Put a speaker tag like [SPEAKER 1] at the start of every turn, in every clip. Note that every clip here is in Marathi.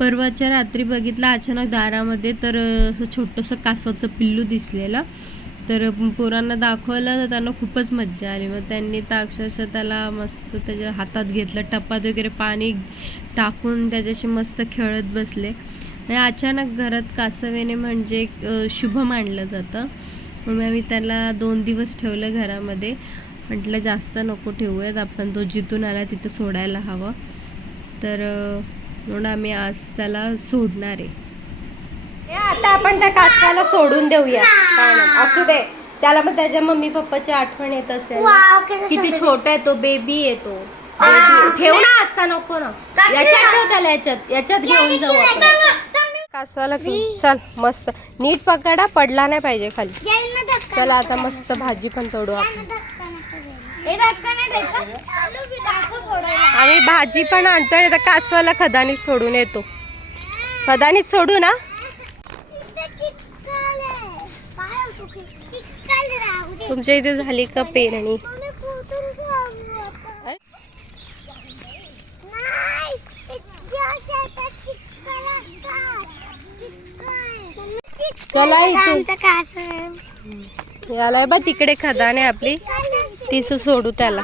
[SPEAKER 1] परवाच्या रात्री बघितलं अचानक दारामध्ये तर असं छोटंसं कासवाचं पिल्लू दिसलेलं. तर पोरांना दाखवलं तर त्यांना खूपच मज्जा आली. मग त्यांनी तर अक्षरशः त्याला मस्त त्याच्या हातात घेतलं टपात वगैरे पाणी टाकून त्याच्याशी मस्त खेळत बसले. आणि अचानक घरात कासवेने म्हणजे एक, शुभ मानलं जातं. म्हणून आम्ही त्याला दोन दिवस ठेवलं घरामध्ये. म्हटलं जास्त नको ठेवूयात आपण तो जिथून आला तिथं सोडायला हवं. तर म्हणून आम्ही आज त्याला सोडणार आहे. आता आपण त्या कासवाला सोडून देऊया. असू दे. त्याला मग त्याच्या मम्मी पप्पाची आठवण येत असेल. किती छोटा आहे तो बेबी आहे तो. Baby. ठेव ना असता नको ना. याच्यात ठेव त्याला याच्यात. याच्यात घेऊन जाऊ आपण. कासवाला घेऊन. चल मस्त. नीट पकडा पडला नाही पाहिजे खाली. चला आता मस्त भाजी पण तोडू आपण. आम्ही भाजी पण आणतोय आता कासवाला खदानीत सोडून येतो. खदानीत सोडू ना? तुमच्या इथे झाली का पेरणी? चला इथून. याला बा तिकडे खदान आहे आपली. तीच सोडू त्याला.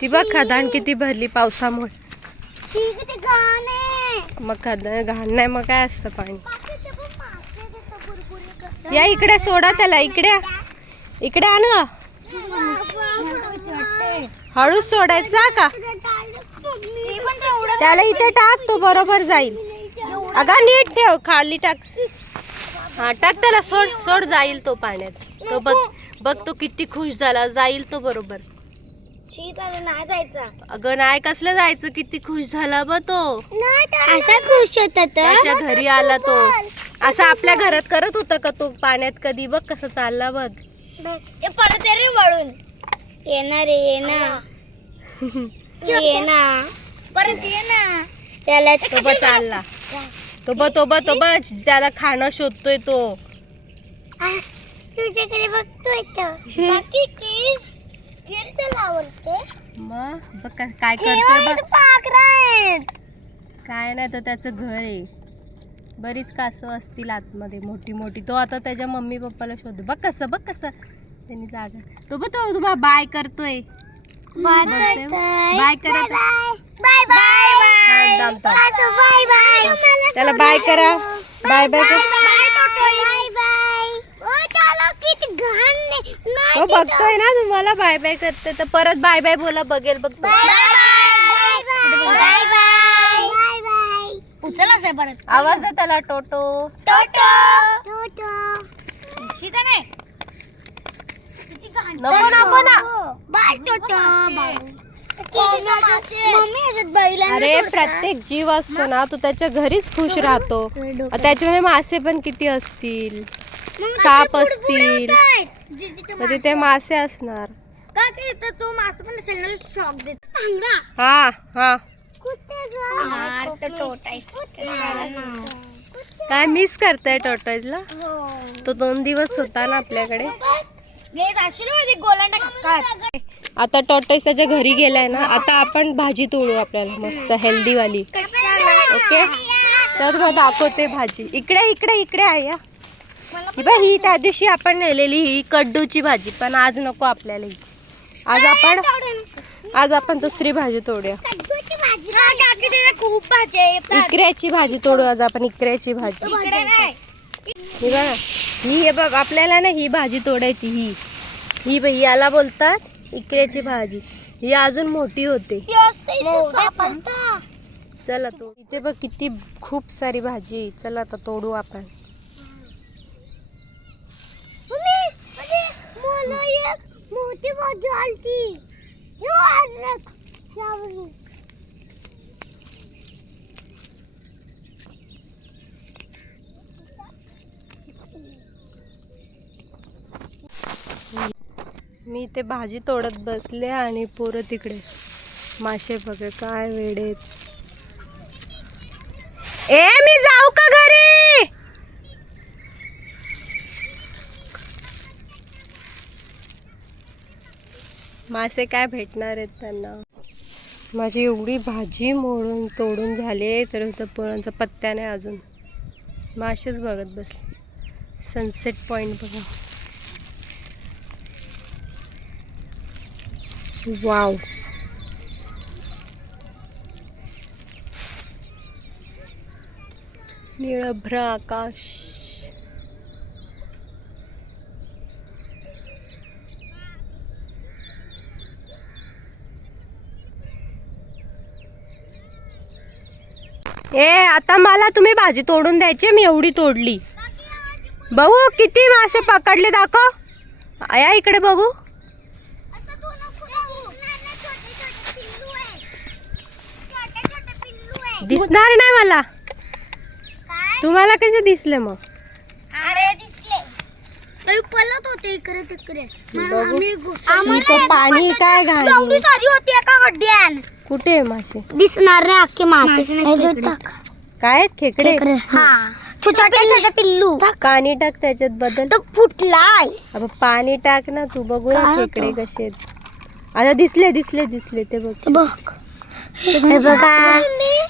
[SPEAKER 1] ती बघ खदान किती भरली पावसामुळे. मग खदान घाण नाही मग काय असतं पाणी? या इकडे सोडा त्याला इकडे. इकडे आण हळूच सोडायचा का? त्याला इथे टाक तो बरोबर जाईल. अगं नीट ठेव खाली टाक. हा टाक त्याला सोड सोड जाईल तो पाण्यात. तो बघ बघ तो किती खुश झाला जाईल तो बरोबर.
[SPEAKER 2] नाही जायचा.
[SPEAKER 1] अगं नाही कसलं जायचं? किती खुश झाला ब तो.
[SPEAKER 2] असा खुश होता
[SPEAKER 1] त्याच्या घरी आला तो. असं आपल्या घरात करत होता का तो पाण्यात कधी? बघ कसं चालला बघ.
[SPEAKER 2] ते परत ये रे वळून येणार रे येणार येणार परत ये ना. त्याला
[SPEAKER 1] तो बघ? चालला. तो बघ तो बघ तो बघ त्याला खाणं शोधतोय तो.
[SPEAKER 2] तुझ्याकडे बघतोय तो बाकी की खीर त्याला आवडते?
[SPEAKER 1] मग बघ का- काय करतोय बघ.
[SPEAKER 2] पाखरा आहेत.
[SPEAKER 1] काय नाही तर त्याचं घर आहे. बरीच कासव असतील आतमध्ये मोठी मोठी. तो आता त्याच्या मम्मी पप्पाला शोधू बघ कसं बघ कसं. त्यांनी जागा तो बघ तो तुम्हाला बाय करतोय.
[SPEAKER 2] बाय
[SPEAKER 1] बाय करत
[SPEAKER 2] बाय. बाय. बाय. बाय
[SPEAKER 1] त्याला बाय करा. बाय बाय तो बघतोय ना तुम्हाला बाय बाय करते. तर परत बाय बाय बोला बघेल बघ तो.
[SPEAKER 2] Bye bye bye. बाय उचल असं परत.
[SPEAKER 1] आवाज दे त्याला टोटो. नको नको ना.
[SPEAKER 2] बाय टोटो.
[SPEAKER 1] अरे. प्रत्येक जीव असतो ना तो त्याच्या घरीच खुश राहतो. त्याच्यामध्ये मासे पण किती असतील? साप असतील. मग तिथे मासे असणार.
[SPEAKER 2] का ते तर तो मासा पण असेल ना शॉक देत. तांबडा
[SPEAKER 1] हा हा. काय मिस करताय टोटोजला? तो दोन दिवस होता ना आपल्याकडे. आता टोटोज त्याच्या घरी गेलाय ना आता आपण भाजी तोडू आपल्याला मस्त हेल्दी वाली. ओके तर मग दाखवते भाजी. इकडे इकडे इकडे आहे या ही बघ ही त्या दिवशी आपण नेलेली ही कड्डूची भाजी पण आज नको आपल्याला ही. आज आपण आज आपण दुसरी भाजी तोडूया.
[SPEAKER 2] खूप भाजी
[SPEAKER 1] इकऱ्याची भाजी तोडू आज आपण इकऱ्याची भाजी. ही बघा ही हे बघ आपल्याला ना ही भाजी तोडायची ही. ही बघ याला बोलतात इकऱ्याची भाजी. ही अजून मोठी होते. चला तो. इथे बघ किती खूप सारी भाजी. चला आता तोडू आपण.
[SPEAKER 2] मम्मी, मम्मी, मला एक मोठी भाजी आलती.
[SPEAKER 1] मी ते भाजी तोडत बसले आणि पोरं तिकडे. मासे बघ काय वेळेत ए मी जाऊ का घरी? मासे काय भेटणार आहेत त्यांना? माझी एवढी भाजी मोडून तोडून झाली आहे तर पोरांचा पोळांचा पत्त्या नाही अजून. मासेच बघत बसले. सनसेट पॉईंट बघा. वाव निळभ्र आकाश ए आता मला तुम्ही भाजी तोडून द्यायची मी एवढी तोडली. बघू किती मासे पकडले दाखव. या इकडे बघू. दिसणार नाही मला. तुम्हाला कसे दिसले मग?
[SPEAKER 2] होते इकडे तिकडे.
[SPEAKER 1] पाणी काय घाण
[SPEAKER 2] एवढी सारी होती एका गड्ड्यान
[SPEAKER 1] कुठे आहे मासे
[SPEAKER 2] दिसणार नाही अख्खे माते.
[SPEAKER 1] काय खेकडे?
[SPEAKER 2] हा. छोटे छोटे पिल्लू.
[SPEAKER 1] पाणी टाक त्याच्यात बदल.
[SPEAKER 2] तो फुटलाय.
[SPEAKER 1] अब पाणी टाक ना तू. बघू ना खेकडे? कसे आता दिसले दिसले दिसले. ते बघ.
[SPEAKER 2] बघ. हे बघा.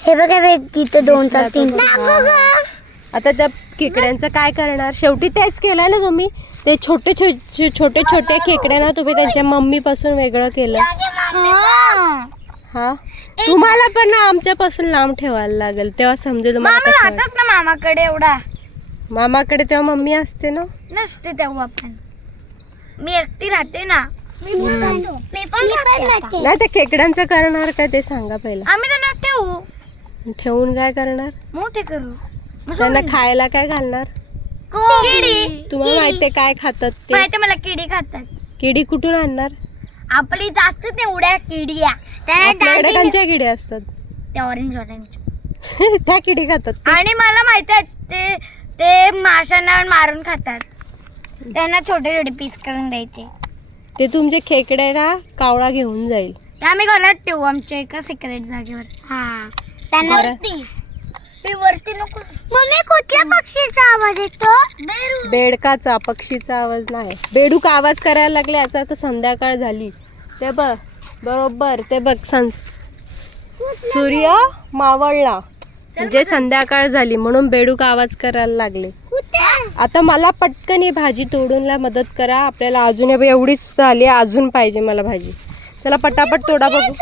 [SPEAKER 2] हे बघा इथं दोन चार तीन
[SPEAKER 1] आता त्या खेकड्यांचं काय करणार? शेवटी तेच केलं ना तुम्ही. ते छोटे छोटे छोटे छोटे खेकडे ना तुम्ही त्यांच्या मम्मी पासून वेगळं केलं. हा. तुम्हाला पण ना आमच्यापासून लांब ठेवायला लागेल. तेव्हा समजेल तुम्हाला कसं
[SPEAKER 2] ना मामाकडे एवढा.
[SPEAKER 1] मामाकडे तेव्हा मम्मी असते ना?
[SPEAKER 2] नसते तेव्हा पण. मी एकटी राहते ना. मी पण राहते
[SPEAKER 1] नाही त्या खेकड्यांचं करणार काय ते सांगा पहिलं.
[SPEAKER 2] आम्ही त्यांना ठेवू.
[SPEAKER 1] ठेवून काय करणार?
[SPEAKER 2] मोठे करू. मग
[SPEAKER 1] त्यांना
[SPEAKER 2] सोडून
[SPEAKER 1] खायला काय घालणार?
[SPEAKER 2] देऊ. किडी
[SPEAKER 1] तुम्हाला माहितीये काय खातात ते?
[SPEAKER 2] माहिती मला किडी खातात.
[SPEAKER 1] किडी कुठून आणणार?
[SPEAKER 2] आपली जास्त तेवढ्या किडिया त्या
[SPEAKER 1] आपल्याकडे
[SPEAKER 2] दांडी-
[SPEAKER 1] कंच्या किड्या असतात.
[SPEAKER 2] त्या ऑरेंज ऑरेंज
[SPEAKER 1] त्या किडी खातात ते.
[SPEAKER 2] आणि मला माहिती आहे ते ते माशांना मारून खातात. त्यांना छोटे छोटे पीस करून द्यायचे.
[SPEAKER 1] ते तुमचे खेकडे ना कावळा घेऊन जाईल.
[SPEAKER 2] आम्ही घरात ठेवू आमच्या एका सिक्रेट जागेवर. हा. त्यांना
[SPEAKER 1] बरं.
[SPEAKER 2] वरती. ते वरती नको मम्मी कुठल्या पक्षीचा आवाज येतो? बेरू.
[SPEAKER 1] बेडकाचा पक्षीचा आवाज नाही. बेडूक आवाज करायला लागले याचा आता संध्याकाळ झाली. ते बघ बरोबर ते बघ सं सूर्य मावळला. म्हणजे संध्याकाळ झाली म्हणून बेडूक आवाज करायला लागले. आता मला पटकन ही भाजी तोडूनला मदत करा. आपल्याला अजून हे सुद्धा एवढीच झाली अजून पाहिजे मला भाजी. त्याला पटापट तोडा बघू.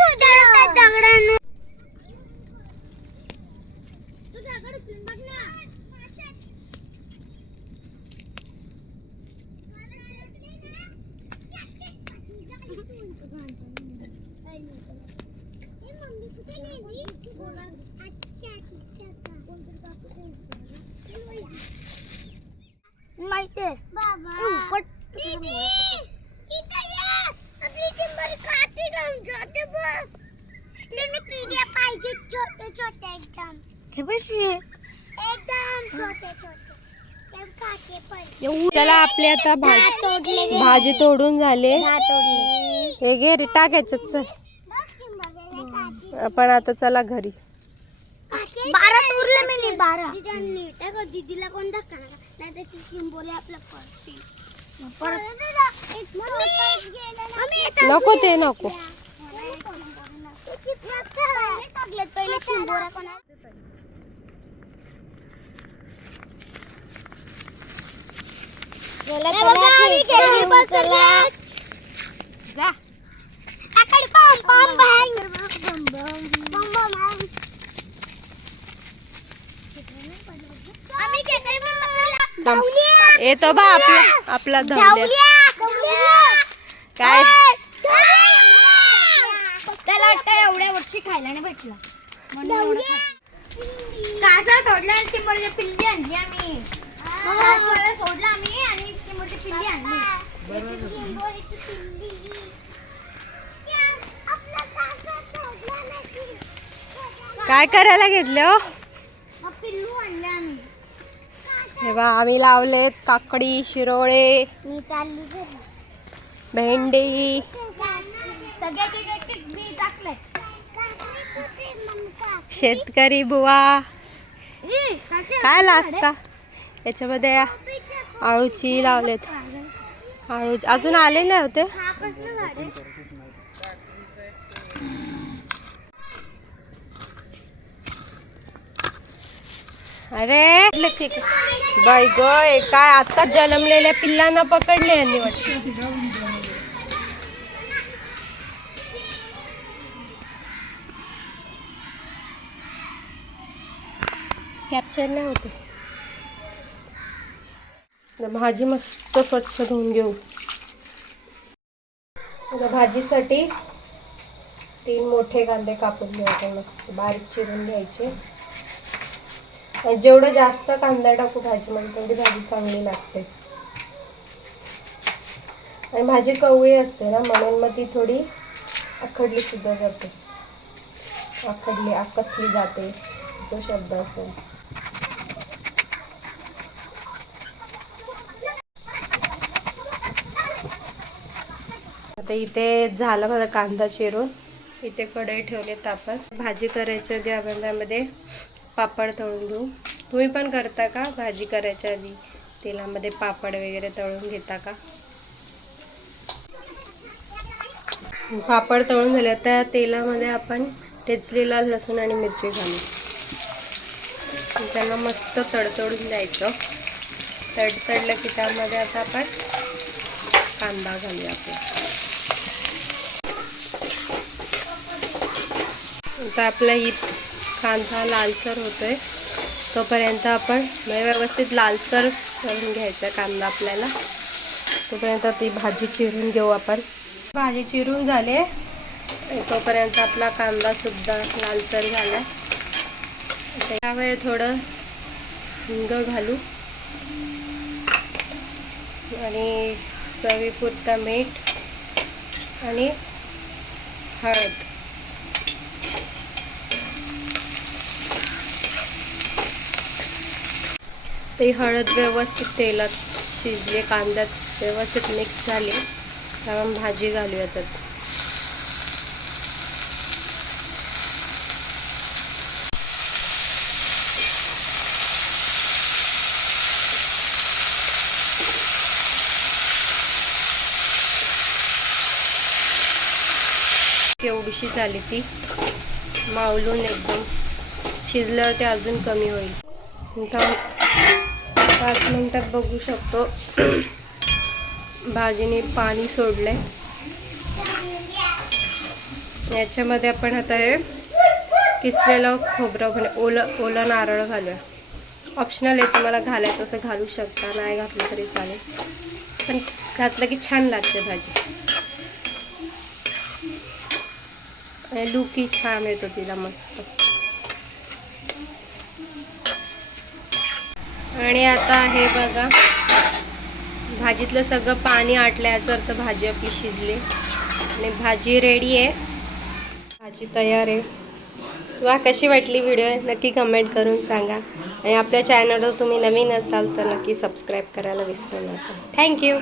[SPEAKER 2] माहितीये बाबा. पाहिजे छोटे छोटे एकदम. एकदम छोटे छोटे.
[SPEAKER 1] चला आपली आता भाजी भाजी तोडून झाले. हे घे रे टाक याच्यात चल. आपण आता चला घरी.
[SPEAKER 2] बारा उरले मी बारा. दीदीला कोण धक्का नाही त्याची चिंबोले आपल्या
[SPEAKER 1] नको ते नको.
[SPEAKER 2] पहिले चिंबोरा कोणा
[SPEAKER 1] येतो बा आपला आपला धवल्या. काय?
[SPEAKER 2] त्याला वाटतं एवढ्या वर्षी खायला नाही भेटलं. म्हणून एवढं खातो. कासा तोडला आणि चिंबोरीची पिल्ली आणली आम्ही. सोडला आम्ही आणि चिंबोरीची पिल्ली आणली.
[SPEAKER 1] काय करायला घेतले हे बा आम्ही लावलेत काकडी शिरोळे भेंडी. शेतकरी बुवा. काय लाजता याच्यामध्ये आळूची लावलेत. आळू अजून आले नाही होते? अरे! बाय ग काय आता जन्मलेल्या पिल्लांना पकडले यांनी वाटत. कॅप्चर नाही होते. भाजी मस्त स्वच्छ धुवून घेऊ. भाजीसाठी तीन मोठे कांदे कापून घ्यायचे मस्त बारीक चिरून घ्यायचे. जेवढं जास्त कांदा टाकू भाजीमध्ये म्हणजे तेवढी भाजी चांगली लागते. आणि भाजी कवळी असते ना म्हणून मग ती थोडी आखडली सुद्धा जाते. आखडली आकसली जाते तो शब्द असेल. आता इथे झाला माझा कांदा चिरून. इथे कढई ठेवले तापत भाजी करायची होती आपण त्यामध्ये. पापड तळून घेऊ. तुम्ही पण करता का भाजी करायच्या आधी? तेलामध्ये पापड वगैरे तळून घेता का? पापड तळून झाले त्या तेलामध्ये आपण टेचलेला लसूण आणि मिरची घालू. त्यांना मस्त तडतडून द्यायचं. तडतडलं की त्यामध्ये आता आपण कांदा घालूया आपण आता आपला ही कांदा लालसर होतोय. तोपर्यंत आपण म्हणजे व्यवस्थित लालसर करून घ्यायचा कांदा आपल्याला. तोपर्यंत ती भाजी चिरून घेऊ आपण. भाजी चिरून झाले. तोपर्यंत आपला कांदा सुद्धा लालसर झाला. त्यावेळी थोडं हिंग घालू. आणि चवीपुरता मीठ आणि हळद. ते हळद व्यवस्थित तेलात शिजले कांद्यात व्यवस्थित मिक्स झाले. त्यामुळे भाजी घालूया त्यात एवढीशी झाली ती. मावलून एकदम. शिजल्यावर ते अजून कमी होईल. पाच मिनटात बघू शकतो. भाजीने पाणी सोडलंय. याच्यामध्ये आपण आता हे किसलेलं खोबरं म्हणजे ओलं ओलं नारळ घालूया. ऑप्शनल आहे तुम्हाला घालायचं असं घालू शकता नाही घातलं तरी चालेल. पण घातलं की छान लागते भाजी. लुकी लुकही छान येतो तिला मस्त. आणि आता हे बघा. भाजीतलं सगळं पाणी आटल्याचं अर्थ भाजी आपली शिजली. आणि भाजी रेडी आहे. भाजी तयार आहे. वा कशी वाटली व्हिडिओ नक्की कमेंट करून सांगा. आणि आपल्या चॅनलवर तुम्ही नवीन असाल तर नक्की सबस्क्राईब करायला विसरू नका. थँक्यू